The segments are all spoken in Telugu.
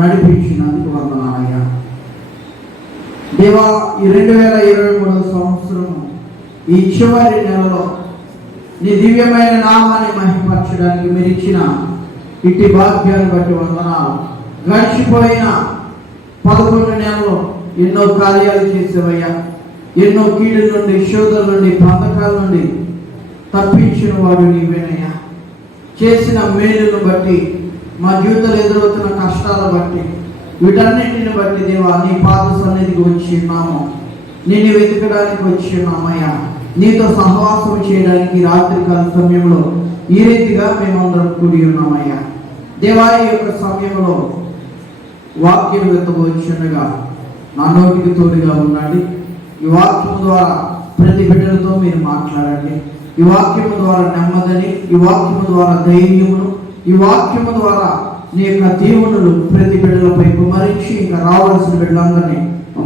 నడిపించినందుకు వందనాలయ్యా. దేవా, ఈ 2023 సంవత్సరం ఈ చివరి నెలలో నీ దివ్యమైన నామాన్ని మహిమపరచడానికి మీరు ఇచ్చిన ఇట్టి భాగ్యాన్ని బట్టి వందనాలు. గడిచిపోయిన 11 నెలలు ఎన్నో కార్యాలు చేసేవయ్యా. ఎన్నో కీడుల నుండి, శోధల నుండి, బంధకాల నుండి తప్పించిన వాడు నీవేనయ్యా. చేసిన మేలును బట్టి, మా జీవితంలో ఎదురవుతున్న కష్టాల బట్టి, వీటన్నింటిని బట్టి దేవా నీ పాద సన్నిధికి వచ్చి ఉన్నాము. నిన్ను వెతకడానికి వచ్చి ఉన్నామయ్యా. నీతో సహవాసం చేయడానికి రాత్రికాల సమయంలో ఈ రీతిగా మేమందరం కూడి ఉన్నామయ్యా. దేవా, ఈ యొక్క సమయంలో వాక్యం వెతకవచ్చునగా నా నోటికి తోడుగా ఉండండి. ఈ వాక్యం ద్వారా ప్రతి బిడ్డలతో మీరు మాట్లాడండి. ఈ వాక్యము ద్వారా నెమ్మదిని, ఈ వాక్యము ద్వారా ధైర్యమును, ఈ వాక్యము ద్వారా నీ యొక్క దీవెనలు ప్రతి బిడ్డలపై కుమరించి ఇంకా రావాల్సిన బిడ్డలందరినీ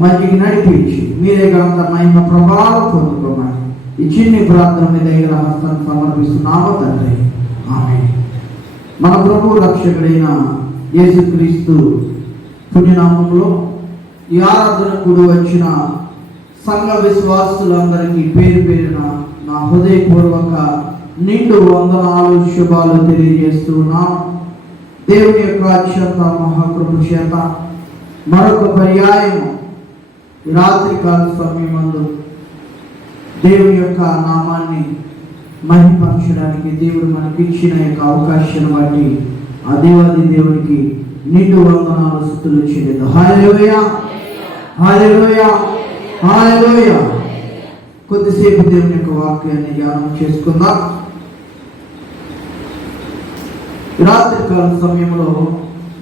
మధ్యకి నడిపించి మీరే గంత మహిమ ప్రభావం పొందుకోమని ఈ చిన్ని ప్రార్థన మీ దగ్గర హస్తాన్ని సమర్పిస్తున్నాము తండ్రి. ఆమేన్. మన ప్రభు రక్షకుడైన యేసుక్రీస్తు పుణ్యనామంలో ఈ ఆరాధన కూడి వచ్చిన సంఘ విశ్వాసులందరికీ పేరు పేరున నా హృదయపూర్వక నిండు వందనాలు, శుభాలు తెలియజేస్తున్నాను. దేవుని యొక్క అత్యంత మహాకృప చేత మరొక పర్యాయం ఈ రాత్రికాల సమయమందు దేవుని యొక్క నామాన్ని మహిమపరచడానికి దేవుడు మనకి ఇచ్చిన యొక్క అవకాశాన్ని బట్టి ఆ దేవాది దేవునికి నిండు వందనాలు, స్తుతులు చెల్లిద్దాం. హల్లెలూయా, హల్లెలూయా, హల్లెలూయా. కొద్దిసేపు దేవుని యొక్క వాక్యాన్ని ధ్యానం చేసుకుందాం. రాత్రికాల సమయంలో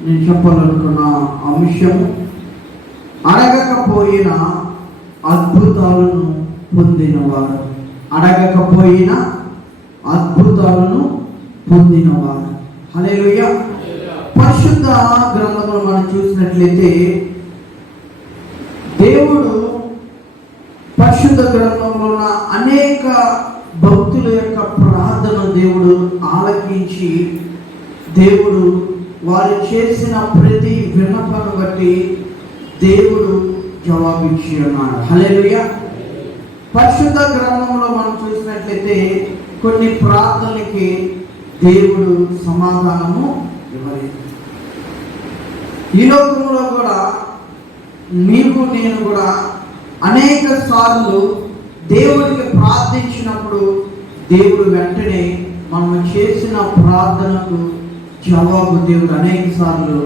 నేను చెప్పాలనుకున్న అంశం అడగకపోయిన అద్భుతాలను పొందినవారు. అడగకపోయిన అద్భుతాలను పొందినవారు. హల్లెలూయా. పరిశుద్ధ గ్రంథంలో మనం చూసినట్లయితే దేవుడు పరిశుద్ధ గ్రంథంలో ఉన్న అనేక భక్తుల యొక్క ప్రార్థన దేవుడు ఆలకించి దేవుడు వారు చేసిన ప్రతి విన్నపాన్ని బట్టి దేవుడు జవాబిచ్చి ఉన్నాడు. హల్లెలూయా. పరిశుద్ధ గ్రంథంలో మనం చూసినట్లయితే కొన్ని ప్రార్థనలకి దేవుడు సమాధానము ఇవ్వలేదు. ఈ లోకంలో కూడా నీవు నేను కూడా అనేక సార్లు దేవుడికి ప్రార్థించినప్పుడు దేవుడు వెంటనే మనం చేసిన ప్రార్థనకు జవాబు దేవుడు అనేక సార్లు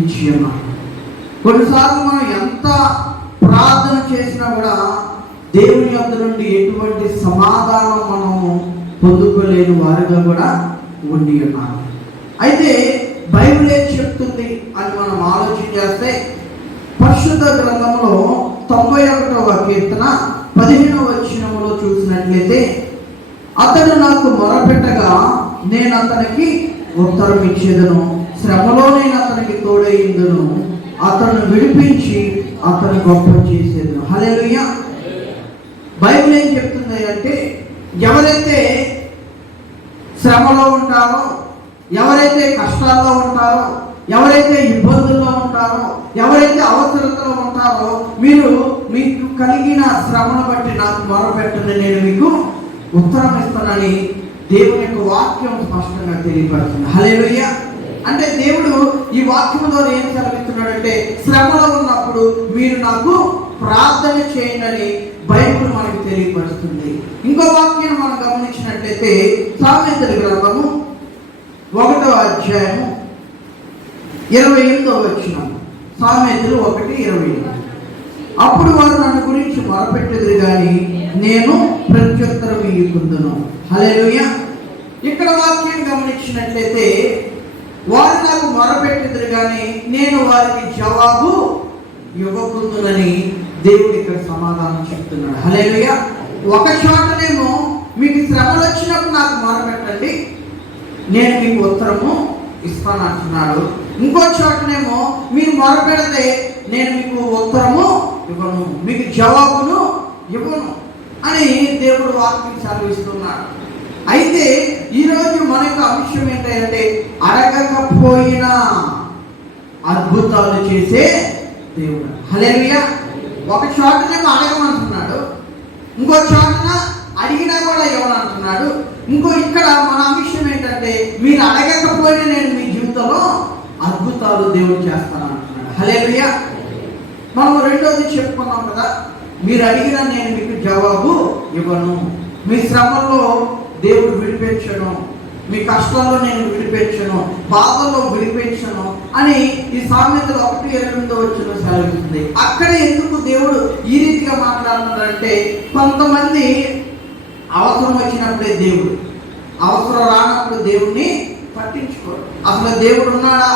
ఇచ్చి ఉన్నాడు. కొన్నిసార్లు మనం ఎంత ప్రార్థన చేసినా కూడా దేవుని యొద్ద నుండి ఎటువంటి సమాధానం మనము పొందుకోలేని వారిగా కూడా ఉండి ఉన్నాము. అయితే బైబిల్ ఏం చెప్తుంది అని మనం ఆలోచన చేస్తే పరిశుద్ధ గ్రంథంలో 91వ కీర్తన 15వ వచనములో చూసినట్లయితే అతడు నాకు మొరపెట్టగా నేను అతనికి ఉత్తరం ఇచ్చేదను, శ్రమలో నేను అతనికి తోడైందును, అతను విడిపించి అతను గొప్ప చేసేదను. హల్లెలూయా. బైబిల్ ఏం చెప్తుంది అంటే ఎవరైతే శ్రమలో ఉంటారో, ఎవరైతే కష్టాల్లో ఉంటారో, ఎవరైతే ఇబ్బందుల్లో ఉంటారో, ఎవరైతే అవసరతలో ఉంటారో మీరు మీకు కలిగిన శ్రమను బట్టి నాకు మొరపెట్టండి, నేను మీకు ఉత్తరం ఇస్తానని దేవుని యొక్క వాక్యం స్పష్టంగా తెలియపడుతుంది. హల్లెలూయా. అంటే దేవుడు ఈ వాక్యం ద్వారా ఏం సెలవిస్తున్నాడంటే శ్రమలో ఉన్నప్పుడు మీరు నాకు ప్రార్థన చేయండి బైబిల్ మనకు తెలియపరుస్తుంది. ఇంకో వాక్యం మనం గమనించినట్లయితే సామెతల గ్రంథము 1వ అధ్యాయము 28వ వచనం. సామెతలు 1:28. అప్పుడు వారు నన్ను గురించి మొరపెట్టెదరు గాని నేను ప్రత్యుత్తరం ఇయ్యకుందును. హల్లెలూయా. ఇక్కడ వాక్యం గమనించినట్లయితే వారు నాకు మొరపెట్టెదరు గాని నేను వారికి జవాబు ఇవ్వకుందునని దేవుడు ఇక్కడ సమాధానం చెప్తున్నాడు. హల్లెలూయా. ఒక చోటనేమో మీకు శ్రమలు వచ్చినప్పుడు నాకు మొరపెట్టండి, నేను మీకు ఉత్తరము ఇస్తానంటున్నాడు. ఇంకో చోటనేమో మీరు మొరపెడితే నేను మీకు ఉత్తరము ఇవ్వను, మీకు జవాబును ఇవ్వను అని దేవుడు వాక్యం సెలవిస్తున్నాడు. అయితే ఈరోజు మన యొక్క అంశం ఏంటంటే అడగకపోయినా అద్భుతాలు చేసే దేవుడు. హల్లెలూయా. ఒక చోటనేమో అడగమంటున్నాడు, ఇంకో చోటన అడిగినా కూడా ఇవ్వాలంటున్నాడు. ఇంకో ఇక్కడ మన విషయం ఏంటంటే, మీరు అడగకపోయినా నేను మీ జీవితంలో అద్భుతాలు దేవుడు చేస్తానంటున్నాడు. హల్లెలూయా. మనం రెండోది చెప్పుకున్నాం కదా, మీరు అడిగినా నేను మీకు జవాబు ఇవ్వను, మీ శ్రమల్లో దేవుడు విడిపించను, మీ కష్టాల్లో నేను విడిపించను, బాధల్లో విడిపించను అని ఈ సామెతలు 1:8 సెలవిస్తుంది. అక్కడ ఎందుకు దేవుడు ఈ రీతిగా మాట్లాడుతున్నాడంటే, కొంతమంది అవసరం వచ్చినప్పుడే దేవుడు, అవసరం రానప్పుడు దేవుడిని పట్టించుకోరు, అసలు దేవుడు ఉన్నాడా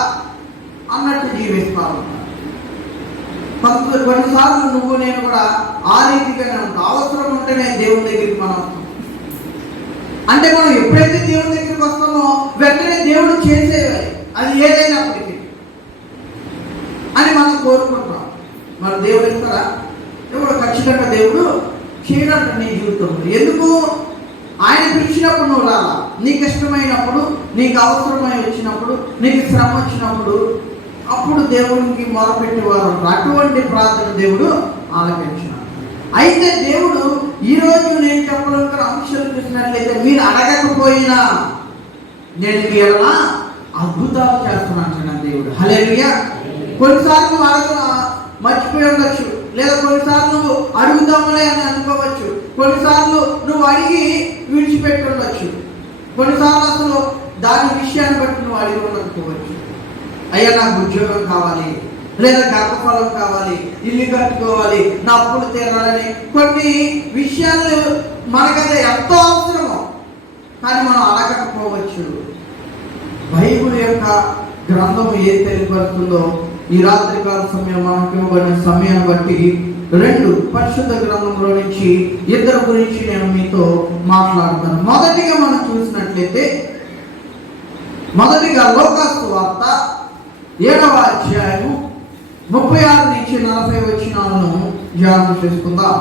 అన్నట్టు జీవిస్తారు. కొన్నిసార్లు నువ్వు నేను కూడా ఆ రీతిగానే ఉంటాం. అవసరం ఉంటేనే దేవుని దగ్గరికి మనం వస్తాం. అంటే మనం ఎప్పుడైతే దేవుని దగ్గరికి వస్తామో వెంటనే దేవుడు చేసేయాలి, అది ఏదైనప్పటికీ అని మనం కోరుకుంటాం. మన దేవుడు ఇస్తారా? దేవుడు ఖచ్చితంగా దేవుడు చేయడంట నీ జీవితంలో. ఎందుకు? ఆయన పిలిచినప్పుడు నువ్వు రాలా, నీకు ఇష్టమైనప్పుడు, నీకు అవసరమై వచ్చినప్పుడు, నీకు శ్రమ వచ్చినప్పుడు అప్పుడు దేవునికి మొరపెట్టేవారు. అటువంటి ప్రార్థన దేవుడు ఆలకించినాడు. అయితే దేవుడు ఈరోజు నేను చెప్పడానికి అంశాలు చూసినట్లయితే, మీరు అడగకపోయినా నేను మీ ఎలా అద్భుతాలు చేస్తున్నాను దేవుడు. హల్లెలూయా. కొన్నిసార్లు నువ్వు మర్చిపోయి ఉండొచ్చు, లేదా కొన్నిసార్లు నువ్వు అడుగుదామలే అని అనుకోవచ్చు, కొన్నిసార్లు నువ్వు అడిగి విడిచిపెట్టి ఉండొచ్చు, కొన్నిసార్లు అసలు దాని విషయాన్ని బట్టి నువ్వు అడిగి ఉండకపోవచ్చు. అయ్యా నాకు ఉద్యోగం కావాలి, లేదా గర్భఫలం కావాలి, ఇల్లు కట్టుకోవాలి, నా అప్పులు తీరాలని కొన్ని విషయాలు మనకైతే ఎంతో అవసరము, కానీ మనం అడగకపోవచ్చు. బైబిల్ యొక్క గ్రంథం ఏం తెలియపరుస్తుందో ఈ రాత్రికాల సమయం మనకు ఇవ్వబడిన సమయాన్ని బట్టి 2 పరిశుద్ధ గ్రంథంలో నుంచి 2 గురించి నేను మీతో మాట్లాడుతాను. మొదటిగా మనం చూసినట్లయితే, మొదటిగా లోకాసు వార్త 7వ అధ్యాయము 36 నుంచి 40 వచనాలను ధ్యానం చేసుకుందాం.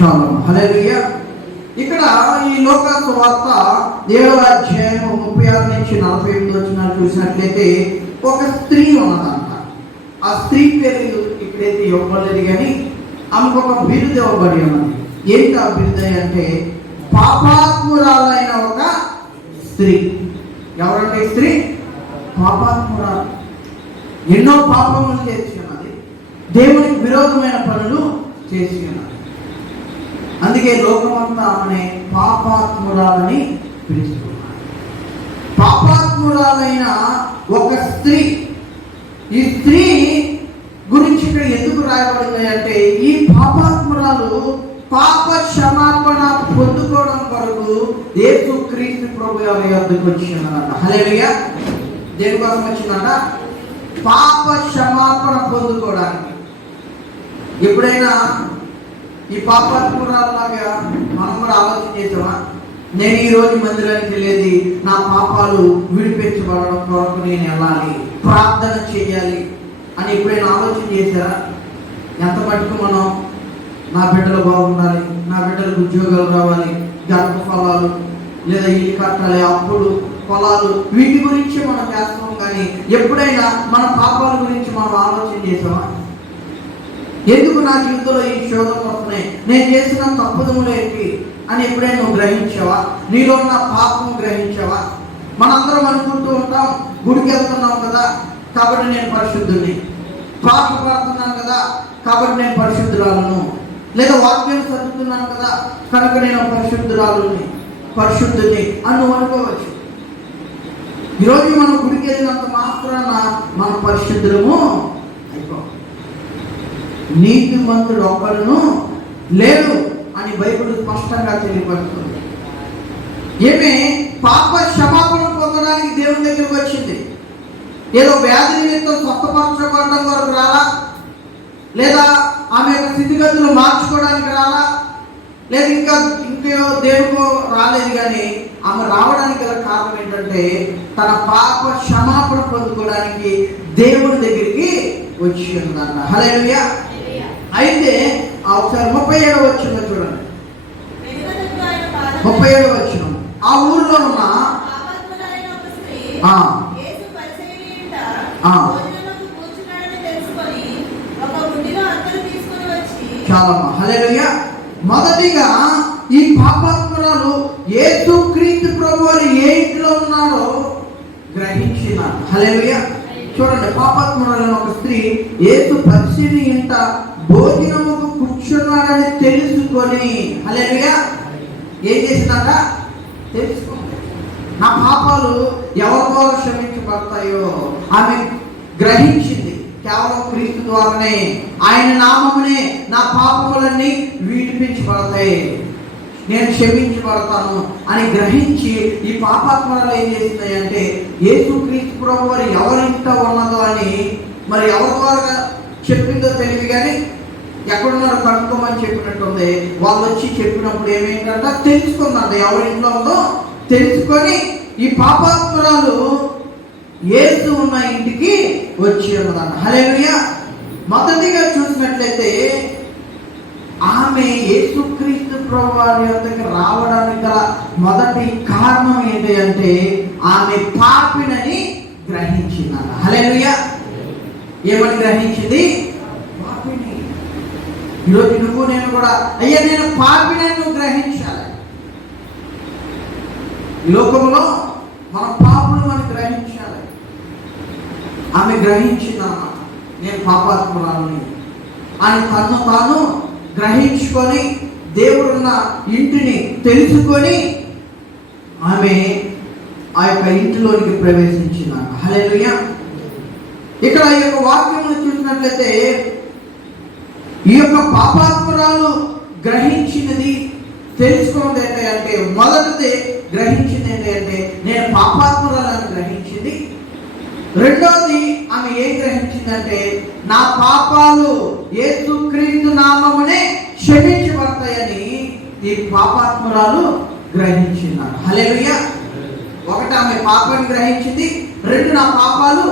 చాలా హల్లెలూయా. ఇక్కడ ఈ లోకాసు వార్త 7వ అధ్యాయం 36 నుంచి 48 వచనాలు చూసినట్లయితే, ఒక స్త్రీ ఉన్నదంట. ఆ స్త్రీ పేరు ఇక్కడైతే ఇవ్వబడలేదు, కానీ ఆమెకు ఒక బిరుదు ఇవ్వబడి ఉన్నది. ఏంటి ఆ బిరుదు అంటే, పాపాత్మురాలైన ఒక స్త్రీ. ఎవరంటే స్త్రీ? పాపాత్మురాలు. ఎన్నో పాపములు చేసి ఉన్నది, దేవునికి విరోధమైన పనులు చేసి ఉన్నది. అందుకే లోకమంతా ఆమె పాపాత్మురాలని పిలుస్తున్నారు. పాపాత్మురాలైన ఒక స్త్రీ. ఈ స్త్రీ గురించి ఇక్కడ ఎందుకు రాయబడింది అంటే, ఈ పాపాత్మురాలు పాప క్షమాపణ పొందుకోవడం కొరకు యేసుక్రీస్తు ప్రభు యొద్దకు వచ్చిందన్నమాట. హల్లెలూయా. దేనికోసం వచ్చిందట? పాప క్షమాపణ పొందుకోవడానికి. ఎప్పుడైనా ఈ పాపాత్మురాలాగా మనం కూడా ఆలోచన చేసామా? నేను ఈరోజు మందిరానికి వెళ్ళేది నా పాపాలు విడిపించబడడం కొరకు నేను వెళ్ళాలి, ప్రార్థన చేయాలి అని ఎప్పుడైనా ఆలోచన చేశారా? ఎంత మటుకు మనం నా బిడ్డలు బాగుండాలి, నా బిడ్డలకు ఉద్యోగాలు రావాలి, గర్భఫలాలు లేదా ఇల్లు కట్టాలి, అప్పులు, పొలాలు, వీటి గురించి మనం చేస్తాం. కానీ ఎప్పుడైనా మన పాపాల గురించి మనం ఆలోచన చేసామా? ఎందుకు నా జీవితంలో ఈ శోధన వస్తున్నాయి, నేను చేసిన తప్పుదములు ఏంటి అని ఎప్పుడైనా నువ్వు గ్రహించావా? నీలో ఉన్న పాపం గ్రహించావా? మనందరం అనుకుంటూ ఉంటాం, గుడికి వెళ్తున్నాం కదా కాబట్టి నేను పరిశుద్ధుని, పాప పడుతున్నాను కదా కాబట్టి నేను పరిశుద్ధురాలను, లేదా వాక్యం చదువుతున్నాను కదా కనుక నేను పరిశుద్ధుని అని నువ్వు అనుకోవచ్చు. ఈరోజు మనం గుడికి వెళ్ళినంత మాత్రాన మనం పరిశుద్ధులము అయిపో. నీతిమంతుడు ఒక్కడును లేడు అని బైబిల్ స్పష్టంగా తెలియపడుతుంది. ఏమే పాప క్షమాపణ పొందడానికి దేవుని దగ్గరికి వచ్చింది. ఏదో వ్యాధి నిమిత్తం స్వస్థపరచబడడం వరకు రాలా, లేదా ఆమె యొక్క స్థితిగతులు మార్చుకోవడానికి రాలా, లేదా ఇంకేదో దేవుకో రాలేదు. కానీ ఆమె రావడానికి గల కారణం ఏంటంటే తన పాప క్షమాపణ పొందుకోవడానికి దేవుని దగ్గరికి వచ్చి ఉందన్న. హల్లెలూయా. అయితే ఒకసారి 37వ వచనం చూడండి. 37వ వచనం. ఆ ఊర్లో ఉన్న చాలమ్మా. హల్లెలూయా. మొదటిగా ఈ పాపాత్మురాలు యేసుక్రీస్తు ప్రభువారు ఏ ఇంట్లో ఉన్నాడో గ్రహించిన. హల్లెలూయా. చూడండి, పాపాత్మురాలైన ఒక స్త్రీ యేసు పరిశీలి ఇంట భోజనముకు కూర్చున్నాడని తెలుసుకొని, హల్లెలూయా, ఏం చేసినాక తెలుసుకోండి. నా పాపాలు ఎవరితో క్షమించబడతాయో ఆమె గ్రహించింది. కేవలం క్రీస్తు ద్వారానే, ఆయన నామమునే నా పాపములన్నీ విడిపించబడతాయి, నేను క్షమించబడతాను అని గ్రహించి ఈ పాపాత్మలు ఏం చేస్తున్నాయి అంటే యేసుక్రీస్తు ప్రభు వారు ఎవరింట ఉన్నదో అని, మరి ఎవరి ద్వారా చెప్పిందో తెలియదు కానీ ఎక్కడున్నారో కనుక్కోమని చెప్పినట్టుంది. వాళ్ళు వచ్చి చెప్పినప్పుడు ఏమేంటంట తెలుసుకున్నది ఎవరింట్లో ఉందో తెలుసుకొని ఈ పాపాత్మురాలు యేసు ఉన్న ఇంటికి వచ్చి ఉన్నదన్న. హల్లెలూయా. మొదటిగా చూసినట్లయితే ఆమె యేసుక్రీస్తు ప్రభువారి యొద్దకు రావడానికి గల మొదటి కారణం ఏంటి అంటే ఆమె పాపినని గ్రహించిందన్న. హల్లెలూయా. ఏమని గ్రహించింది? పాపిని. ఈరోజు నువ్వు నేను కూడా అయ్యా నేను పాపినని నువ్వు గ్రహించాలి. ఈ లోకంలో మన పాపులు మనం గ్రహించాలి. ఆమె గ్రహించిందన్నమాట, నేను పాపాత్మురాలని అని తను తాను గ్రహించుకొని దేవుడున్న ఇంటిని తెలుసుకొని ఆమె ఆ యొక్క ఇంటిలోనికి ప్రవేశించిందన్న. హల్లెలూయా. ఇక్కడ ఈ యొక్క వాక్యమును చూసినట్లయితే ఈ యొక్క పాపాత్మురాలు గ్రహించినది తెలుసుకున్నది ఏంటంటే మొదటిది గ్రహించింది ఏంటంటే నేను పాపాత్మురాలను గ్రహించింది. రెండోది ఆమె ఏం గ్రహించిందంటే నా పాపాలు యేసుక్రీస్తు నామమునే క్షమించబడతాయని ఈ పాపాత్మురాలు గ్రహించింది. హల్లెలూయా. ఒకటి ఆమె పాపాన్ని గ్రహించింది, రెండు నా పాపాలు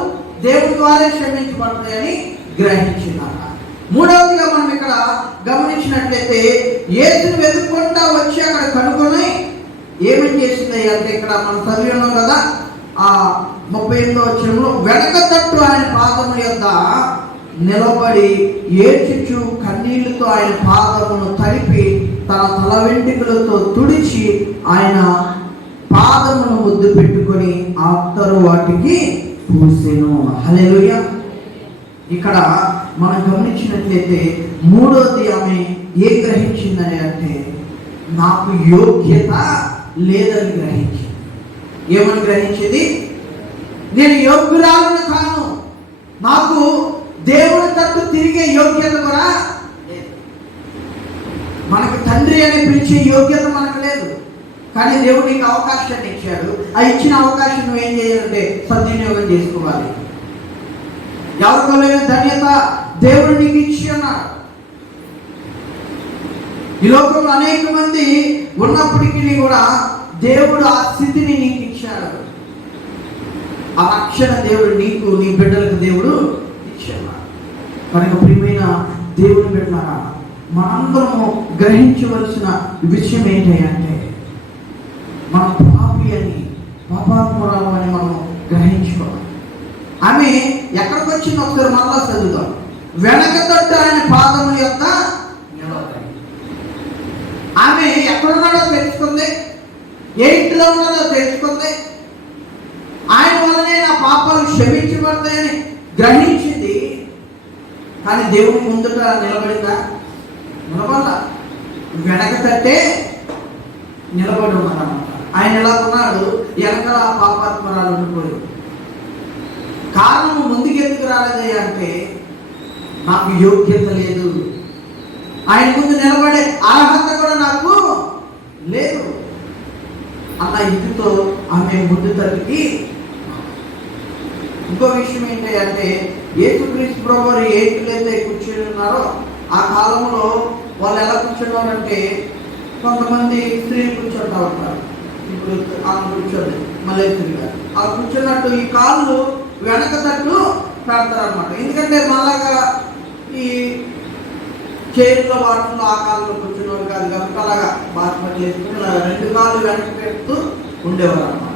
దేవుడి ద్వారా క్షమించబడతాయని గ్రహించిందట. మూడవదిగా మనం ఇక్కడ గమనించినట్లయితే యేసుని వెతుక్కుంటా వచ్చి అక్కడ కనుక్కొని ఏమేం చేసింది అంటే ఇక్కడ మనం చదివి ఉన్నాం కదా, ఆ 38వ వచనంలో వెనక తట్టు ఆయన పాదము యొద్ద నిలబడి ఏడ్చుచు కన్నీళ్లతో ఆయన పాదమును తడిపి తన తల వెంట్రుకలతో తుడిచి ఆయన పాదమును ముద్దు పెట్టుకొని అత్తరు వాటికి పూసెను. హల్లెలూయా. ఇక్కడ మనం గమనించినట్లయితే మూడోది ఆమె ఏ గ్రహించిందని అంటే నాకు యోగ్యత లేదని గ్రహించింది. ఏమని గ్రహించింది? నేను యోగ్యురాలను కాను, నాకు దేవుడి తట్టు తిరిగే యోగ్యత కూడా లేదు. మనకు తండ్రి అని పిలిచే యోగ్యత మనకు లేదు, కానీ దేవుడు నీకు అవకాశాన్ని ఇచ్చాడు. ఆ ఇచ్చిన అవకాశం నువ్వు ఏం చేయాలంటే సద్వినియోగం చేసుకోవాలి. ఎవరికో లేని ధన్యత దేవుడు నీకు ఇచ్చి ఉన్నాడు. ఈ లోకంలో అనేక మంది ఉన్నప్పటికీ కూడా దేవుడు ఆ స్థితిని నీకు ఇచ్చాడు. ఆ రక్షణ దేవుడు నీకు నీ బిడ్డలకు దేవుడు ఇచ్చాడు. కనుక ప్రియమైన దేవుని బిడ్డలారా, మనందరము గ్రహించవలసిన విషయం ఏంటంటే మనం పాపి అని పాపాత్మురాలు అని మనం గ్రహించుకోవాలి. ఆమె ఎక్కడికి వచ్చింది ఒకసారి మళ్ళా చదువుతాం. వెనక తట్టు ఆయన పాదము యొక్క నిలబడి ఆమె ఎక్కడున్నాడో తెలుసుకుంది, ఏ ఇంటిలో ఉన్నాడో తెలుసుకుంది, ఆయన వల్లనే నా పాపాలు క్షమించబడతాయని గ్రహించింది. కానీ దేవుని ముందుట నిలబడిందా? నిలబడ వెనక తట్టే నిలబడి ఉన్నాడు. ఆయన ఎలా ఉన్నాడు? వెనకాల ఆ పాపాత్మరాలు ఉండిపోయి. కారణం ముందుకు ఎందుకు రాలేదయ్యా అంటే నాకు యోగ్యత లేదు, ఆయన ముందు నిలబడే అర్హత కూడా నాకు లేదు అన్న ఇంటితో ఆమె ముందు తల్లికి. ఇంకో విషయం ఏంటి అంటే, యేసుక్రీస్తు ప్రభువు ఏ ఇంటిలో కూర్చొని ఉన్నారో ఆ కాలంలో వాళ్ళు ఎలా కూర్చున్నారంటే, కొంతమంది స్త్రీలు కూర్చుంటా ఉంటారు. ఇప్పుడు ఆమె కూర్చోండి, మళ్ళీ స్త్రీగా ఆ కూర్చున్నట్టు ఈ కాళ్ళు వెనక తట్టు పెడతారనమాట. ఎందుకంటే మళ్ళాగా ఈ చైర్లో వాటిలో ఆ కాలంలో కూర్చునేవారు కాదు కాబట్టి అలాగా బాస్మతి వేసుకుని ఇలా 2 కాళ్ళు వెనక పెడుతూ ఉండేవారు అనమాట.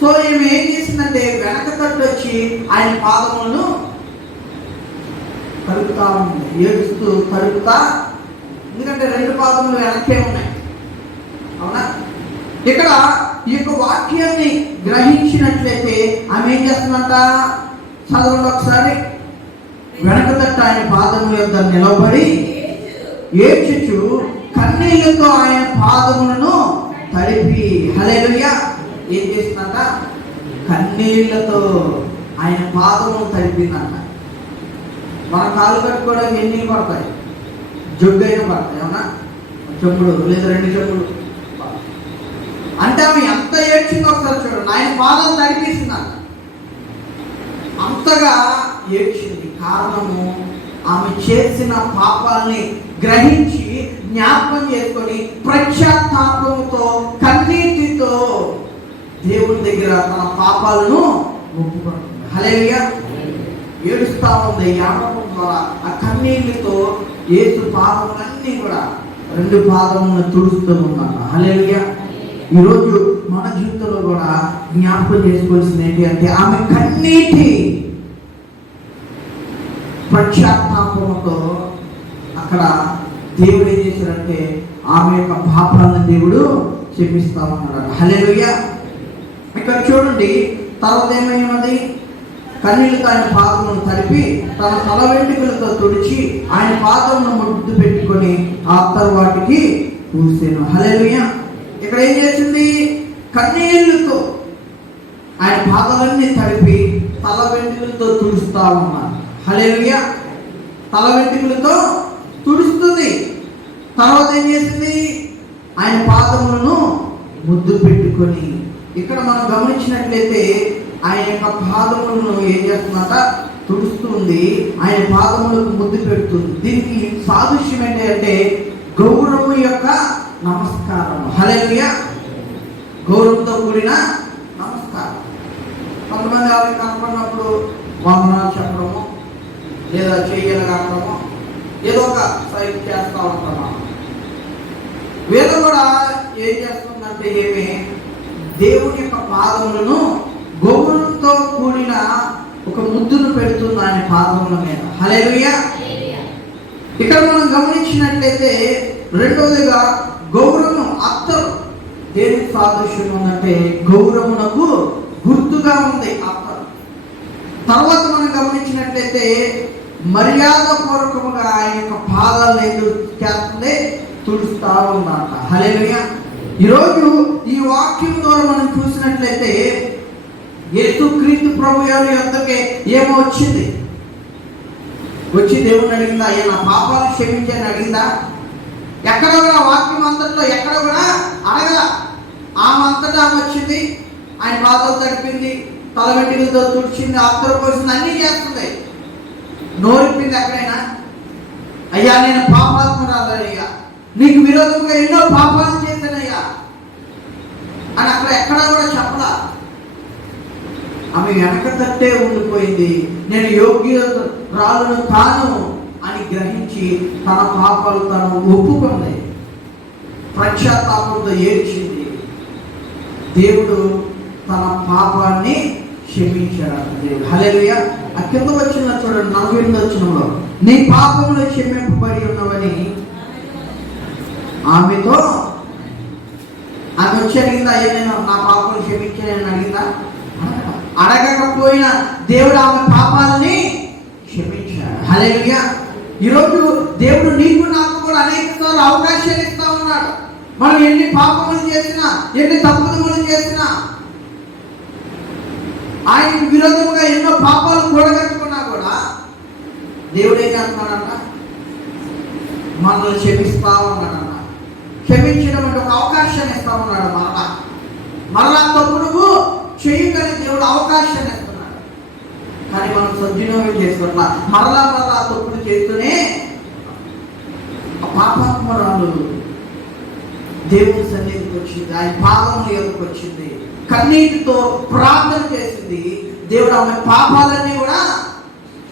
సో ఈమె ఏం చేసిందంటే, వెనక తట్టు వచ్చి ఆయన పాదములను తడుపుతా ఉంది, ఏడుస్తూ తడుపుతా. ఎందుకంటే 2 పాదములు వెనక్కే ఉన్నాయి, అవునా? ఇక్కడ ఈ యొక్క వాక్యాన్ని గ్రహించినట్లయితే ఆమె ఏం చేస్తుందంట, చదవండి ఒకసారి. వెనక తట్టు ఆయన పాదముల యొద్ద నిలబడి ఏడ్చుచు కన్నీళ్లతో ఆయన పాదములను తడిపి. హల్లెలూయా. ఏం చేస్తుందంట, కన్నీళ్లతో ఆయన పాదములను తడిపిందంట. మన కాలు కట్టుకోవడానికి ఎన్ని పడతాయి? జొగ్గైనా పడతాయి, అవునా? చెంబుడు లేదా 2 చెంబులు. అంటే ఆమె ఎంత ఏడ్చిందో ఒకసారి చూడండి. ఆయన పాదాలు తడిపిస్తుందంట. అంతగా ఏడ్చింది. కారణము, ఆమె చేసిన పాపాలని గ్రహించి జ్ఞాపకం చేసుకొని పశ్చాత్తాపంతో కన్నీటితో దేవుని దగ్గర తన పాపాలను ఒప్పుకుంటుంది. హల్లెలూయా. ఏడుస్తా ఉంది. యాడపం ద్వారా ఆ కన్నీళ్ళతో యేసు పాదములన్నీ కూడా 2 పాదములను తుడుస్తూ ఉన్నాడు. హల్లెలూయా. ఈరోజు మన జీవితంలో కూడా జ్ఞాపకం చేసుకోవాల్సింది ఏంటి అంటే, ఆమె కన్నీటి పశ్చాత్తాపంతో అక్కడ దేవుడు ఏం చేశాడంటే, ఆమె యొక్క పాపాలను దేవుడు క్షమిస్తా ఉన్నాడు. హల్లెలూయా. ఇక్కడ చూడండి, తర్వాత ఏమైనది, కన్నీళ్ళతో ఆయన పాదములను తడిపి తన తల వెంట్రుకలతో తుడిచి ఆయన పాదములను ముద్దు పెట్టుకొని ఆ వాటికి పూసాను. హల్లెలూయా. ఇక్కడ ఏం చేసింది, కన్నీళ్లతో ఆయన పాదాలన్నీ తడిపి తల వెంట్రుకలతో తుడుస్తా ఉన్నారు. హల్లెలూయా. తల వెంట్రుకలతో తుడుస్తుంది. తర్వాత ఏం చేసింది, ఆయన పాదములను ముద్దు పెట్టుకొని. ఇక్కడ మనం గమనించినట్లయితే ఆయన యొక్క పాదములను ఏం చేస్తుందట, తుడుస్తుంది. ఆయన పాదములకు ముద్దు పెడుతుంది. దీనికి సాదృశ్యం ఏంటి అంటే, గౌరవం యొక్క నమస్కారం. హల్లెలూయా. గౌరవంతో కూడిన నమస్కారం. కొంతమంది వాళ్ళకి కనపడినప్పుడు వందనాలు చెప్పడము లేదా చెయ్యలు కావడము ఏదో ఒక సైట్ చేస్తూ ఉంటాం. వీళ్ళు కూడా ఏం చేస్తుందంటే, ఏమి దేవుని యొక్క పాదములను గౌరవంతో కూడిన ఒక ముద్దును పెడుతుంది ఆయన పాదముల మీద. హల్లెలూయా. ఇక్కడ మనం గమనించినట్లయితే రెండోదిగా గౌరవం అత్తరు దేనికి సాదృశ్యం ఉందంటే, గౌరవమునకు గుర్తుగా ఉంది అత్తరు. తర్వాత మనం గమనించినట్లయితే మర్యాద పూర్వకముగా ఆయన యొక్క పాదాలను ఎందుకు చేస్తుంది, తుడుస్తా ఉందట. హల్లెలూయా. ఈరోజు ఈ వాక్యం ద్వారా మనం చూసినట్లయితే యేసుక్రీస్తు ప్రభు గారి యొద్దకే ఏమో వచ్చింది, వచ్చి దేవుని అడిగిందా, అయ్యా నా పాపాలు క్షమించని అడిగిందా? ఎక్కడ కూడా వాక్యం అంతట్లో ఎక్కడ కూడా అడగల. ఆమె అంతటా వచ్చింది, ఆయన పాదాలు తడిపింది, తల వెంట్రుకలతో తుడిచింది, అత్తరు పోసింది, అన్నీ చేస్తుంది. నోరిప్పింది ఎక్కడైనా, అయ్యా నేను పాపాత్మురాలయ్యా, నీకు విరోధంగా ఎన్నో పాపాలు చేశానయ్యా అని అక్కడ ఎక్కడా కూడా చెప్పలా. ఆమె వెనక తట్టే ఉండిపోయింది. నేను యోగ్యురాలను తాను అని గ్రహించి తన పాపాలు తను ఒప్పుకుంది, పశ్చాత్తాపంతో ఏడ్చింది. దేవుడు తన పాపాన్ని క్షమించాడు. దేవుడు. హల్లెలూయా. ఆ కింద వచ్చిన చూడండి, 48వ వచనంలో, నీ పాపములు క్షమింపబడి ఉన్నవని ఆమెతో. ఆమె వచ్చి అడిగిందా, అయ్యా నేను నా పాపములు క్షమించానని అడిగిందా? అడగకపోయినా దేవుడు ఆమె పాపాలని క్షమించాడు. హల్లెలూయా. ఈరోజు దేవుడు నీకు నాకు కూడా అనేక సార్లు అవకాశాలు ఇస్తా ఉన్నాడు. మనం ఎన్ని పాపములు చేసినా, ఎన్ని తప్పుదములు చేసినా, ఆయనకు విరోధముగా ఎన్నో పాపాలు కూడగట్టుకున్నా కూడా దేవుడు ఏం చేస్తున్నాడన్న? మనల్ని క్షమిస్తా ఉన్నాడన్న. క్షమించడం అంటే ఒక అవకాశాన్ని ఇస్తా ఉన్నాడు. మరలా తప్పు నువ్వు చేయగలి దేవుడు అవకాశాన్ని ఇస్తున్నాడు. కానీ మనం సద్వినియోగం చేసుకుంటా మరలా తప్పులు చేస్తూనే పాపాత్మరాలు దేవుని సన్నిధికి వచ్చింది, ఆయన పాపముల యొద్దకు వచ్చింది, కన్నీటితో ప్రార్థన చేసింది. దేవుడు ఆమె పాపాలన్నీ కూడా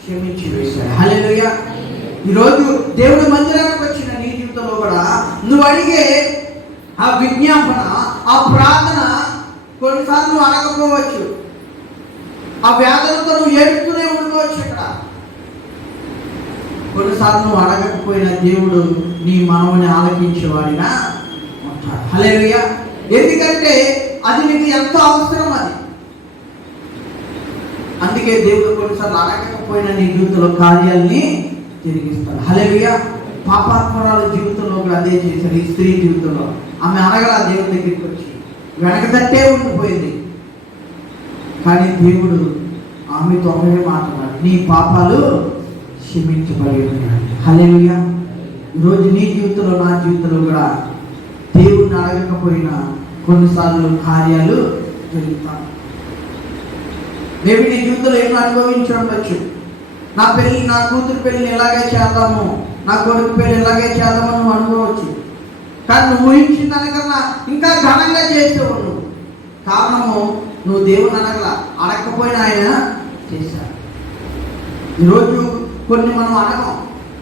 క్షమించి వేశాడు. హల్లెలూయా. ఈరోజు దేవుడి మందిరానికి వచ్చిన నీ జీవితంలో కూడా నువ్వు అడిగే ఆ విజ్ఞాపన, ఆ ప్రార్థన కొన్నిసార్లు నువ్వు అడగకపోవచ్చు. ఆ వేదనతో నువ్వు ఏడుస్తూనే ఉండుకోవచ్చు. ఇక్కడ కొన్నిసార్లు నువ్వు అడగకపోయినా దేవుడు నీ మనవుని ఆలకించేవాడిగా ఉంటాడు. హల్లెలూయా. ఎందుకంటే అది నీకు ఎంతో అవసరం. అది అందుకే దేవుడు కొన్నిసార్లు అడగకపోయినా నీ జీవితంలో కార్యాలని తిరిగిస్తాడు. హల్లెలూయా. పాపాత్మరాల జీవితంలో కూడా అదే చేశాడు. ఈ స్త్రీ జీవితంలో ఆమె అడగల దేవుడి దగ్గరికి వచ్చి వెనక తట్టే ఉండిపోయింది. కానీ దేవుడు ఆమెతో ఒకటే మాట్లాడాడు, నీ పాపాలు క్షమించబడి ఉన్నాడు. హల్లెలూయా. ఈరోజు నీ జీవితంలో నా జీవితంలో కూడా దేవుడిని అడగకపోయినా కొన్నిసార్లు కార్యాలు జరుగుతాయి. మేబీ నీ జీవితంలో ఏమో అనుభవించి ఉండొచ్చు. నా కూతురు పెళ్ళిని ఎలాగే చేద్దాము, నా కొడుకు పెళ్ళి ఎలాగే చేద్దామని నువ్వు అనుకోవచ్చు. కానీ నువ్వు ఊహించిన దానికన్నా ఇంకా ఘనంగా చేసేవు నువ్వు. కారణము నువ్వు దేవుని అడగకపోయినా ఆయన చేశాడు. ఈరోజు కొన్ని మనం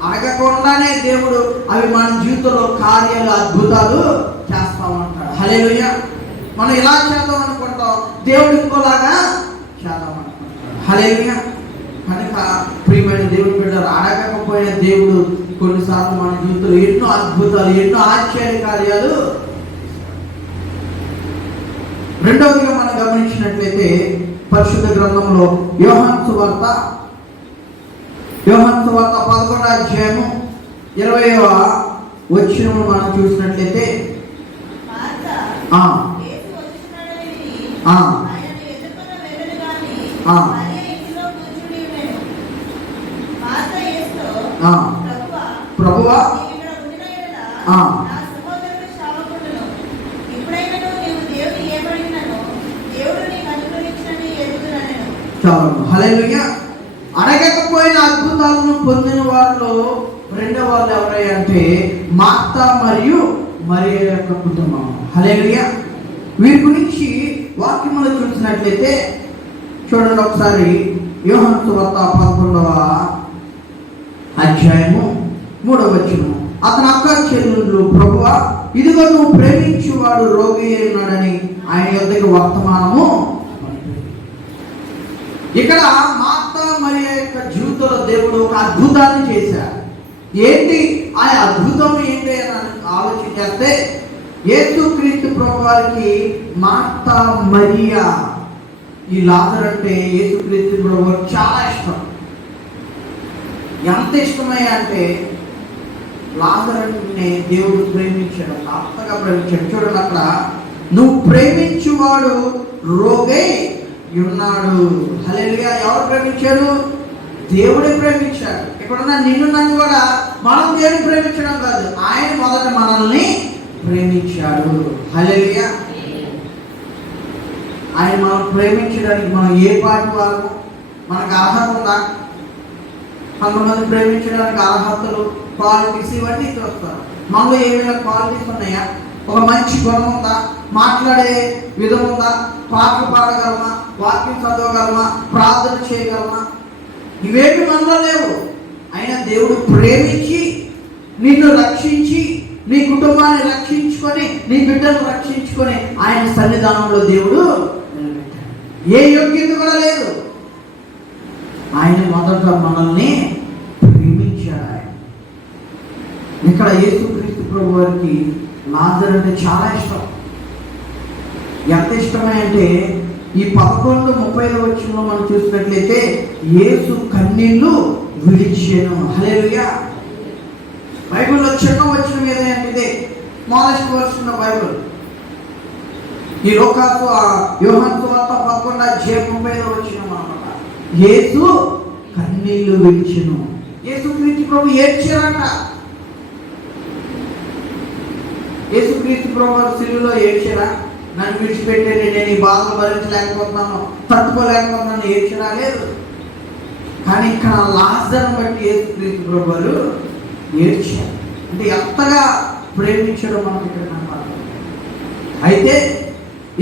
అడగకుండానే దేవుడు అవి మన జీవితంలో కార్యాలు, అద్భుతాలు చేస్తా ఉంటాడు. హల్లెలూయా. మనం ఇలా చేద్దాం అనుకుంటాం, దేవుడు ఇంకోలాగా చేద్దాం అనుకుంటాడు. హల్లెలూయా. కనుక ప్రియమైన దేవుడు బిడ్డలు, అడగకపోయిన దేవుడు కొన్నిసార్లు మన జీవితంలో ఎన్నో అద్భుతాలు, ఎన్నో ఆశ్చర్య కార్యాలు. రెండవదిగా మనం గమనించినట్లయితే పరిశుద్ధ గ్రంథంలో యోహాను సువార్త 11వ అధ్యాయము 20వ వచనమును మనం చూసినట్లయితే ప్రభువా హల్లెలూయా. అడగకపోయిన అద్భుతాలను పొందిన వారిలో రెండవ వాళ్ళు ఎవరయ్యా అంటే మార్తా మరియు మరియ యొక్క కుటుంబం. హల్లెలూయా. వీరి గురించి వాక్యములో చూసినట్లయితే చూడండి ఒకసారి. యోహాను సువార్త 11వ అధ్యాయము 3వ వచనం. అతని అక్క చెల్లెలు, ప్రభువా ఇదిగో నువ్వు ప్రేమించువాడు రోగి ఉన్నాడని ఆయన యొద్దకు వర్తమానము. ఇక్కడ మార్తా మరియ యొక్క జీవితంలో దేవుడు ఒక అద్భుతాన్ని చేశాడు. ఏంటి ఆ అద్భుతం ఏంటి అని ఆలోచన చేస్తే యేసుక్రీస్తు ప్రభువారికి మార్తా మరియా ఈ లాజరు అంటే యేసుక్రీస్తు ప్రభువారికి చాలా ఇష్టం. ఎంత ఇష్టమయ్యా అంటే లాజరుని దేవుడు ప్రేమించాడు, అంతగా ప్రేమించాడు. చూడండి అక్కడ, నువ్వు ప్రేమించువాడు రోగై ఉన్నాడు. హల్లెలూయా. ఎవరు ప్రేమించాడు? దేవుడే ప్రేమించాడు. ఇక్కడున్న నిన్ను నన్ను కూడా మనం దేవుని ప్రేమించడం కాదు, ఆయన మొదట మనల్ని ప్రేమించాడు. హల్లెలూయా. ఆయన మనం ప్రేమించడానికి మనం ఏ పాటి వారు? మనకు అర్హత ఉందా? కొంతమంది ప్రేమించడానికి అర్హతలు, క్వాలిటీస్ ఇవన్నీ చూస్తారు. మనలో ఏమైనా క్వాలిటీస్ ఉన్నాయా? ఒక మంచి గుణం ఉందా? మాట్లాడే విధం ఉందా? పాటలు పాడగలమా? వాక్యం చదవగలమా? ప్రార్థన చేయగలమా? ఇవేమి మనలో లేవు. అయినా దేవుడు ప్రేమించి నిన్ను రక్షించి నీ కుటుంబాన్ని రక్షించుకొని నీ బిడ్డను రక్షించుకొని ఆయన సన్నిధానంలో దేవుడు ఏ యోగ్యత కూడా లేదు. ఆయన మొదట మనల్ని ప్రేమించాడు. ఆయన ఇక్కడ యేసుక్రీస్తు ప్రభు వారికి లాజరు అంటే చాలా ఇష్టం. ఎంత ఇష్టమే అంటే ఈ 11:30 వచనంలో మనం చూసినట్లయితే యేసు కన్నీళ్లు విడిచెను. హల్లెలూయా. బైబిల్లో చిన్న వచనం ఏదంటే స్మాలెస్ట్ వర్స్ ఉన్న బైబిల్. ఈ లోకాసు యోహాను సువార్త 11:30 వచనం అన్నమాట. యేసు కన్నీళ్లు విడిచెను. యేసుక్రీస్తు ప్రభు ఏడ్చారంట. యేసుక్రీస్తు ప్రభు శిలువలో ఏడ్చారా? నన్ను విడిచిపెట్టేది, నేను ఈ బాధలు భరించలేకపోతున్నాను, తట్టుకోలేకపోతున్నాను ఏడ్చరా? లేదు. కానీ ఇక్కడ లాజరును బట్టి యేసుక్రీస్తు ప్రభు వారు ఏడ్చారు. అంటే ఎంతగా ప్రేమించడం మనకి ఇక్కడ కనపడుతుంది. అయితే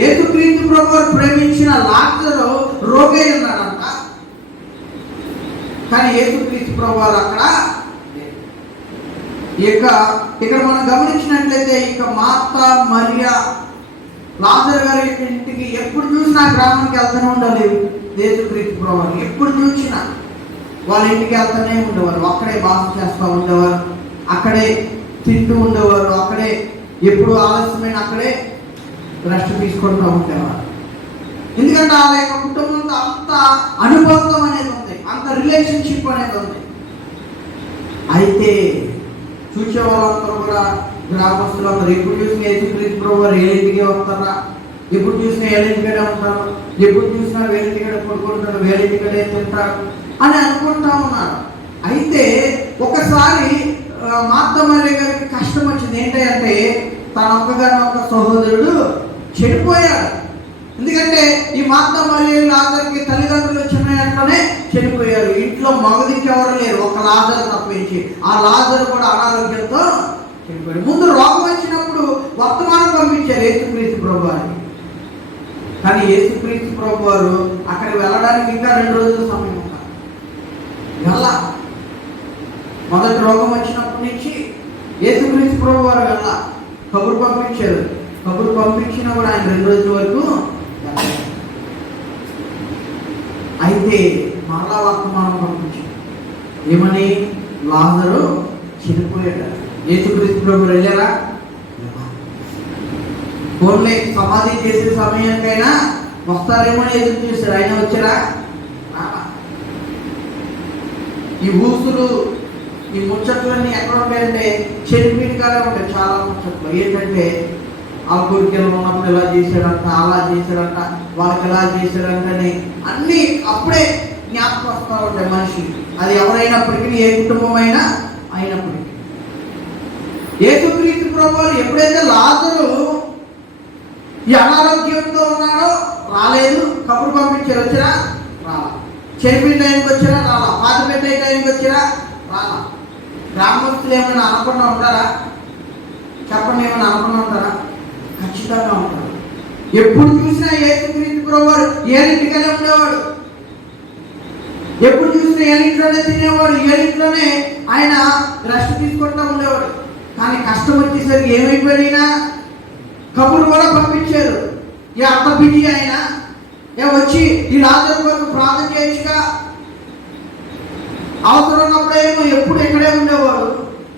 యేసుక్రీస్తు ప్రభు వారు ప్రేమించిన లాజరు రోగి ఉన్నాడంట. కానీ యేసుక్రీస్తు ప్రభు వారు అక్కడ ఇక్కడ మనం గమనించినట్లయితే ఇక మార్త మరియా లాజరు గారి ఇంటికి ఎప్పుడు చూసినా గ్రామానికి వెళ్తూనే ఉండాలి. యేసుక్రీస్తు ప్రభు వారు ఎప్పుడు చూసినా వాళ్ళ ఇంటికి వెళ్తూనే ఉండేవారు. అక్కడే బాధ చేస్తూ ఉండేవారు, అక్కడే తింటూ ఉండేవారు, అక్కడే ఎప్పుడు ఆలస్యమైన అక్కడే రెస్ట్ తీసుకుంటూ ఉండేవారు. ఎందుకంటే వాళ్ళ యొక్క కుటుంబంతో అంత అనుబంధం అనేది ఉంది, అంత రిలేషన్షిప్ అనేది ఉంది. అయితే చూసే వాళ్ళందరూ కూడా గ్రామస్తులందరూ ఎప్పుడు చూసినా యేసుక్రీస్తు ప్రభు వారు ఏడింటికే వస్తారా, ఎప్పుడు చూసినా ఏడింటికడే ఉంటారు, ఎప్పుడు చూసినా వేడింటికడే పడుకుంటారు, వేడింటికడే తింటారు అని అనుకుంటా ఉన్నారు. అయితే ఒకసారి మార్త మరియ గారికి కష్టం వచ్చింది. ఏంటంటే తన ఒక్క సహోదరుడు చనిపోయాడు. ఎందుకంటే ఈ మార్త మరియ లాజరుకి తల్లిదండ్రులు చిన్నట్లోనే చనిపోయారు. ఇంట్లో మగదికి ఎవరు లేరు, ఒక లాజరు తప్పించి. ఆ లాజరు కూడా అనారోగ్యంతో చనిపోయాడు. ముందు రోగం వచ్చినప్పుడు వర్తమానం పంపించారు యేసుక్రీస్తు ప్రభు వారికి. కానీ యేసుక్రీస్తు ప్రభు వారు అక్కడికి వెళ్ళడానికి ఇంకా 2 రోజుల సమయం ఉన్నారు. మొదటి రోగం వచ్చినప్పటి నుంచి యేసుక్రీస్తు ప్రభు వారు కబురు పంపించారు. కబురు పంపించినా కూడా ఆయన 2 రోజుల వరకు. అయితే మరలా వర్తమానం పంపించారు. ఏమని? లాజరు చనిపోయాడు. యేసుక్రీస్తు ప్రభు వెళ్ళారా? ఓన్లీ సమాధి చేసే సమయానికైనా వస్తారేమో ఎదురు చూశారు. ఆయన వచ్చారా? ఈ ఊసులు, ఈ ముచ్చట్లన్నీ ఎక్కడ ఉంటాయంటే చెరిపీడిగానే ఉంటాయి. చాలా ముచ్చట్లు ఏంటంటే ఆ కోరికలు ఉన్నప్పుడు ఎలా చేశాడంట, అలా చేశాడంట, వాళ్ళకి ఎలా చేశాడంటని అన్నీ అప్పుడే జ్ఞాపకం వస్తూ ఉంటాయి మనిషి. అది ఎవరైనప్పటికీ, ఏ కుటుంబం అయినా అయినప్పటికీ. యేసుక్రీస్తు ప్రభువు ఎప్పుడైతే లాజరు ఈ అనారోగ్యంతో ఉన్నాడో రాలేదు, కబురు పంపించారు. వచ్చారా? రాలా. చనిపోయిన టైంకి వచ్చారా? రాలా. పాత పెట్టే టైంకి వచ్చారా? రాలా. గ్రామస్తులు ఏమైనా అనకుండా ఉంటారా? చెప్పండి, ఏమైనా అనకుండా ఉంటారా? ఖచ్చితంగా ఉంటారు. ఎప్పుడు చూసినా యేసుక్రీస్తు ప్రభువు ఏడింటికనే ఉండేవాడు. ఎప్పుడు చూసినా ఏడింట్లోనే తినేవాడు, ఏడింట్లోనే ఆయన రెస్ట్ తీసుకుంటూ ఉండేవాడు. కానీ కష్టం వచ్చేసరికి ఏమైపోయినా కబురు కూడా పంపించారు. అంత బిజీ అయినా వచ్చి ఈ లాజరు కొరకు ప్రార్థన చేయొచ్చుగా. అవసరం ఉన్నప్పుడేమో ఎప్పుడు ఇక్కడే ఉండేవాడు.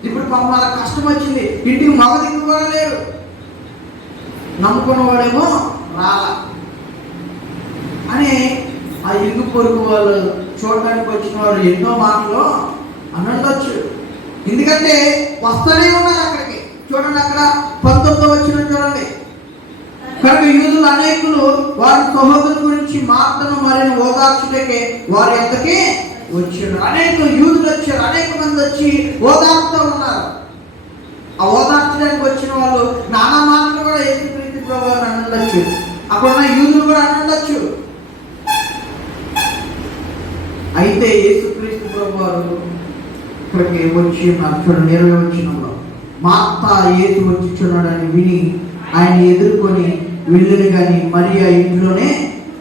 ఇప్పుడు పాపం వాళ్ళ కష్టం వచ్చింది, ఇంటికి మగ దిక్కు కూడా లేరు, నమ్ముకున్నవాడేమో రాలా అని ఆ ఇరుగు పొరుగు వాళ్ళు చూడడానికి వచ్చిన వారు ఎన్నో మాటలు అనొచ్చు. ఎందుకంటే వస్తూనే ఉన్నారు అక్కడికి. చూడండి, అక్కడ 19వ వచనం చూడండి. కనుక యూదులు అనేకులు వారి సహోదరుల గురించి మార్తను మరియు ఓదార్చుటకే వారి ఎంతకే వచ్చారు. అనేక యూదులు వచ్చారు, అనేక మంది వచ్చి ఓదార్చుతూ ఉన్నారు. ఆ ఓదార్చడానికి వచ్చిన వాళ్ళు నానా మాటలు కూడా యేసుక్రీస్తు ప్రభువు అని అనొచ్చు. అక్కడ ఉన్న యూదులు కూడా అనొచ్చు. అయితే యేసుక్రీస్తు ప్రభువు ఇక్కడికి వచ్చి ఉన్నారు. చూడండి 20వ వచనంలో, మార్త యేసు వచ్చుచున్నాడని విని ఆయన ఎదుర్కొని వెళ్ళిన కానీ మరియా ఇంట్లోనే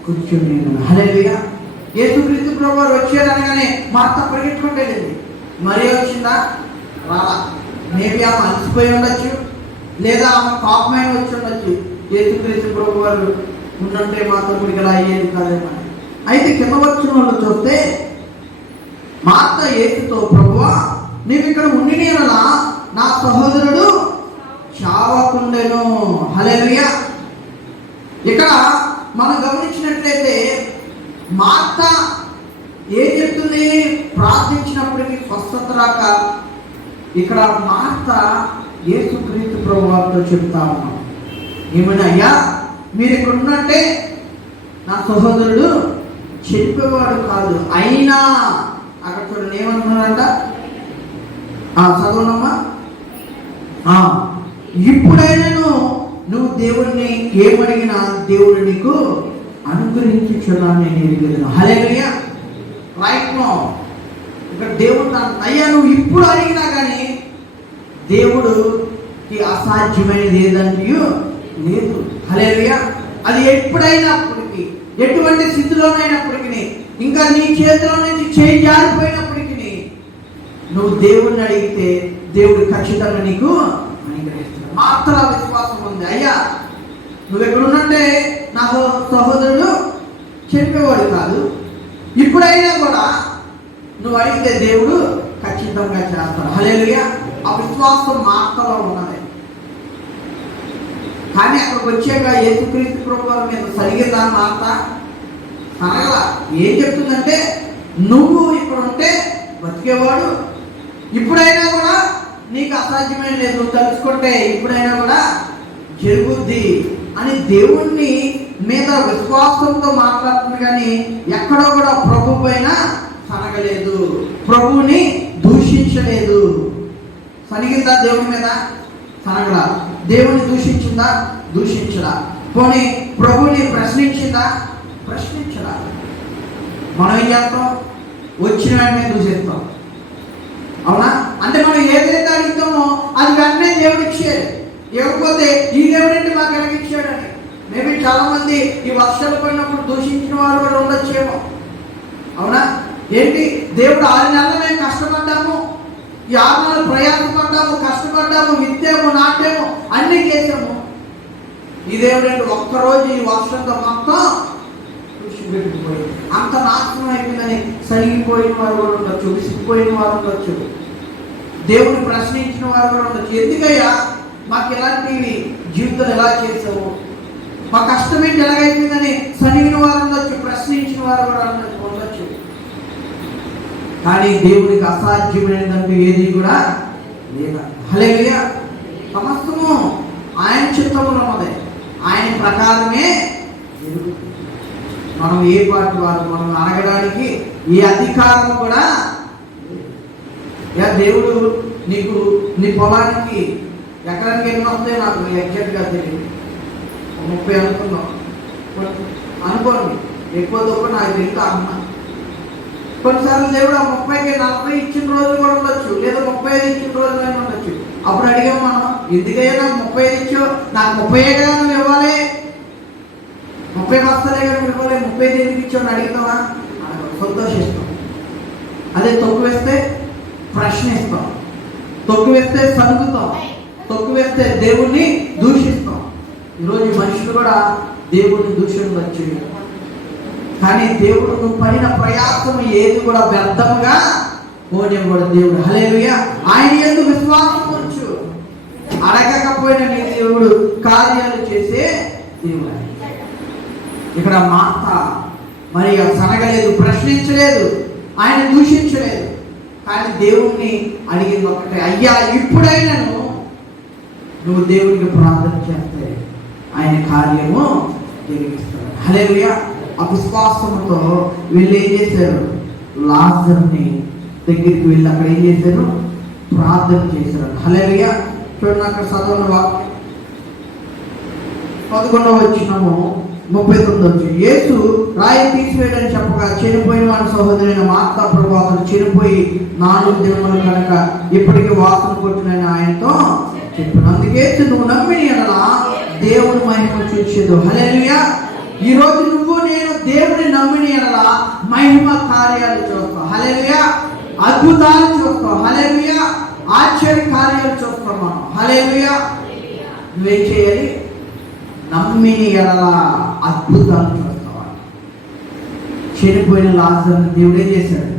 కూర్చుని. హల్లెలూయా. యేసుక్రీస్తు ప్రభువు వచ్చారనగానే మార్త పరిగెట్టుకుంటూ వెళ్ళింది. మరియా వచ్చిందా? రాలా. మేబీ ఆమె అలసిపోయి ఉండొచ్చు, లేదా ఆమె పాపమైన వచ్చి ఉండొచ్చు. యేసుక్రీస్తు ప్రభువు వారు ఉన్నంటే మాత్రం ఇప్పుడు ఇలా అయ్యేది కాదేమో. అయితే కింద వచ్చిన వాళ్ళు చూస్తే మార్త యేసుతో, ప్రభువా నీవు ఇక్కడ ఉండి నీవలా నా సహోదరుడు చావకుండెను. హల్లెలూయా. ఇక్కడ మనం గమనించినట్లయితే మార్త ఏం చెప్తుంది? ప్రార్థించినప్పటికీ స్వస్థత రాక ఇక్కడ మార్త యేసుక్రీస్తు ప్రభువుతో చెప్తా ఉన్నాం, ఏమని? అయ్యా మీరు ఇక్కడ ఉన్నట్టే నా సహోదరుడు చనిపోయేవాడు కాదు, అయినా అక్కడ చూడండి ఏమంటున్నారంట, చదవనమ్మా. ఇప్పుడైనాను నువ్వు దేవుణ్ణి ఏమడిగినా దేవుడు నీకు అనుగ్రహించుచున్నాను నేను ఎరిగలను. హల్లెలూయా. రైట్ నో ఇక్కడ దేవుడు అయ్యా నువ్వు ఇప్పుడు అడిగినా కానీ దేవుడుకి అసాధ్యమైనది ఏదంటే లేదు. హల్లెలూయా. అది ఎప్పుడైనప్పటికీ, ఎటువంటి స్థితిలోనైనప్పటికీ, ఇంకా నీ చేతిలో నుంచి చేయి జారిపోయినప్పటికీ నువ్వు దేవుణ్ణి అడిగితే దేవుడు ఖచ్చితంగా నీకు అనుగ్రహిస్తాడు. మాత్రం విశ్వాసం ఉంది. అయ్యా నువ్వు ఎక్కడున్నంటే నా సహోదరుడు చెప్పేవాడు కాదు, ఇప్పుడైనా కూడా నువ్వు అడిగితే దేవుడు ఖచ్చితంగా చేస్తాడు. హల్లెలూయా. ఆ విశ్వాసం మాత్రలో ఉన్నది. కానీ అక్కడికి వచ్చాక యేసుక్రీస్తు ప్రభువు మీద సరిగిద్దా మాట అనగల. ఏం చెప్తుందంటే నువ్వు ఇక్కడ ఉంటే బతికేవాడు, ఇప్పుడైనా కూడా నీకు అసాధ్యమైన లేదు, నువ్వు తలుచుకుంటే ఇప్పుడైనా కూడా జరుగుద్ది అని దేవుణ్ణి మీద విశ్వాసంతో మాట్లాడుతుంది. కానీ ఎక్కడో కూడా ప్రభు పైన సనగలేదు, ప్రభువుని దూషించలేదు. సనిగిందా దేవుని మీద? సనగలా. దేవుని దూషించిందా? దూషించలా. పోనీ ప్రభుని ప్రశ్నించిందా? ప్రశ్నించలా. మనం ఏం చేస్తాం? వచ్చిన వెంటనే దూషిస్తాం. అవునా? అంటే మనం ఏదైతే అడుగుతామో అది వెంటనే దేవుడు ఇచ్చేది. ఇవ్వకపోతే ఈ దేవుడు ఏంటి మాకు ఎలాగిచ్చాడని. మేబీ చాలా మంది ఈ వర్షాలు పడినప్పుడు దూషించిన వారు కూడా ఉండొచ్చేమో. అవునా? ఏంటి దేవుడు 6 నెలలు మేము కష్టపడ్డాము, ఈ 6 నెలలు ప్రయాసపడ్డాము, కష్టపడ్డాము, విత్తాము, నాటాము, అన్నీ చేసాము. ఈ దేవుడు ఏంటి ఒక్కరోజు ఈ వర్షంతో మొత్తం పెట్టిపోయి అంత నాశనం అయిపోయిందని సరిగిపోయిన వారు కూడా ఉండొచ్చు, విసిగిపోయిన వారు ఉండొచ్చు, దేవుని ప్రశ్నించిన వారు కూడా ఉండొచ్చు. ఎందుకయ్యా మాకు ఇలాంటివి జీవితం ఎలా చేసావు, మా కష్టం ఏంటి ఎలాగైపోయిందని సనిగిన వారు ఉండొచ్చు, ప్రశ్నించిన వారు కూడా ఉండొచ్చు. కానీ దేవుడికి అసాధ్యమైనదంటూ ఏది కూడా లేదా. హల్లెలూయా. సమస్తము ఆయన చిత్తములో ఉన్నదే, ఆయన ప్రకారమే జరుగుతుంది. మనం ఏ పాటి వారు, మనం అడగడానికి ఏ అధికారం కూడా దేవుడు నీకు నీ పొలానికి ఎకరానికి ఎన్ని వస్తాయో నాకు ఎగ్జాక్ట్గా తెలియదు, 30 అనుకున్నాం అనుకోండి, ఎక్కువ తక్కువ నాకు తెలియదు అన్నా. కొన్నిసార్లు దేవుడు ఆ 30కి 40 ఇచ్చిన రోజులు కూడా ఉండొచ్చు, లేదా 35 ఇచ్చిన రోజులు అయినా ఉండొచ్చు. అప్పుడు అడిగాం మనం, ఎందుకయ్యా నాకు 35 ఇచ్చో, నాకు 30 కదా నువ్వు ఇవ్వాలి, 30 వస్తాలే కదా నువ్వు ఇవ్వాలి, 35 ఎందుకు ఇచ్చావు అని అడుగుతావా? సంతోషిస్తాం. అదే తొక్కు వేస్తే ప్రశ్నిస్తాం, తొక్కు వేస్తే సనుగుతాం, తొక్కు వేస్తే దేవుణ్ణి దూషిస్తాం. ఈరోజు మనుషులు కూడా దేవుడిని దూషణ వచ్చి, కానీ దేవుడు నువ్వు పడిన ప్రయాసం ఏది కూడా వ్యర్థముగా పోనివ్వడు దేవుడు. హల్లెలూయా. ఆయన యందు విశ్వాసం ఉంచు, అడగకపోయినా నీ దేవుడు కార్యాలు చేసే దేవుడు. ఇక్కడ మాట మరి సనగలేదు, ప్రశ్నించలేదు, ఆయన దూషించలేదు. కానీ దేవుణ్ణి అడిగింది ఒకటే, అయ్యా ఇప్పుడైనాను నువ్వు దేవుడికి ప్రార్థన చేస్తే ఆయన కార్యము జరిగిస్తాడు. హల్లెలూయా. ఆ విశ్వాసంతో వీళ్ళు ఏం చేశారు? లాజరుని దగ్గరికి వెళ్ళి అక్కడ ఏం చేశారు? ప్రార్థన చేశారు. హల్లెలూయా. చూడండి అక్కడ చదవని వాక్యం 11వ వచనము 39. యేసు రాయి తీసివేయడని చెప్పగా చనిపోయిన వాడి సహోదరైన మార్తా ప్రభు అతను చనిపోయి 4 దినములు కనుక ఇప్పటికీ వాసన కొట్టినని ఆయనతో చెప్పాను. అందుకే నువ్వు నమ్మిన ఎడల దేవుని మహిమ చూసేదు. హల్లెలూయా. ఈ రోజు నువ్వు నేను దేవుని నమ్మిన ఎడల మహిమ కార్యాలు చూస్తావు. హల్లెలూయా. అద్భుతాలు చూస్తావు. హల్లెలూయా. ఆశ్చర్య కార్యాలు చూస్తాం మనం. హల్లెలూయా. నువ్వేం చేయాలి? నమ్మిన ఎడల అద్భుతాలు చూస్తావా? చనిపోయిన లాజరుని దేవుడు ఏం చేశాడు?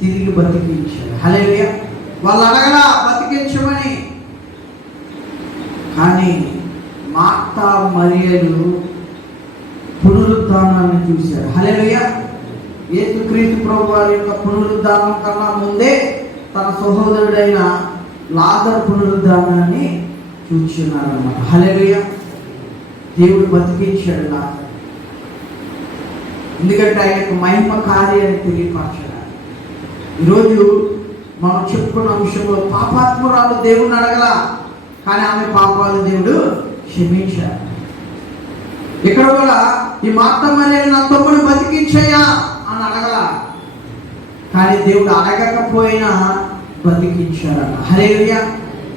తిరిగి బతికించాడు. హల్లెలూయా. వాళ్ళు అడగలా బతికించమని, కానీ మార్తా మరియలు పునరుద్ధానాన్ని చూశారు. హల్లెలూయా. యేసుక్రీస్తు ప్రభు వారి యొక్క పునరుద్ధానం కన్నా ముందే తన సహోదరుడైన లాజరు పునరుద్ధానాన్ని చూస్తున్నాడు అన్నమాట. హల్లెలూయా. దేవుడు బతికించాడు లాజరు, ఎందుకంటే ఆయన యొక్క మహిమ కార్యాన్ని తెలియపరచడానికి. ఈరోజు మనం చెప్పుకున్న అంశంలో పాపాత్మురాలు దేవుడిని అడగల, కానీ ఆమె పాపాలు దేవుడు క్షమించాడు. ఇక్కడ కూడా ఈ మార్త మరియ నా తమ్ముడు బతికించయ్యా అని అడగల, కానీ దేవుడు అడగకపోయినా బతికించాడట. హల్లెలూయా.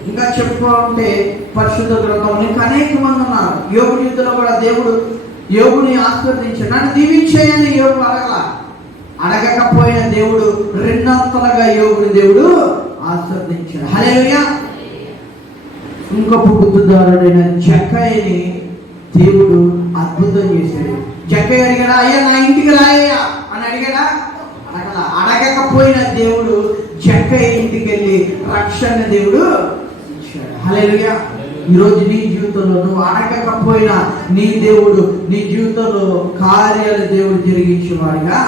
ఇంకా చెప్పుకుంటే పరిశుద్ధ గ్రంథంలో ఇంకా అనేక మంది ఉన్నారు. యోగు యుద్ధంలో కూడా దేవుడు యోగుని ఆశీర్వదించాడు. నన్ను దీవించేయని యోగు అడగకపోయిన దేవుడు రెండంతలుగా యోగుని దేవుడు ఆశీర్వదించాడు. హల్లెలూయా. ఇంకొక బుద్ధిదారుడైన జక్కయ్యని దేవుడు అద్భుతం చేశాడు. జక్కయ్య అడిగాడా, అయ్యా నా ఇంటికి రాయ్యా అని అడిగాడా? అడగకపోయిన దేవుడు జక్కయ్య ఇంటికి వెళ్ళి రక్షణ దేవుడు ఇచ్చాడు. హల్లెలూయా. ఈరోజు నీ జీవితంలో నువ్వు అడగకపోయినా నీ దేవుడు నీ జీవితంలో కార్యాలు దేవుడు జరిగించేవాడిగా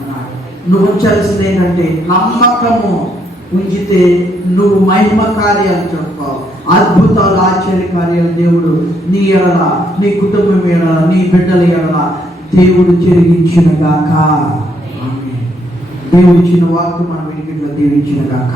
ఉన్నాడు. నువ్వు ఉంచాల్సింది ఏంటంటే నమ్మకము ఉంచితే నువ్వు మహిమ కార్యాలు చెప్తావు, అద్భుతాలు ఆశ్చర్య కార్యాలు దేవుడు నీ ఎడల, నీ కుటుంబం ఎడల, నీ బిడ్డల ఎడల దేవుడు జరిగించిన గాక. దేవుడు ఇచ్చిన వాక్కు మన వెనుకట్లో దీవించిన గాక.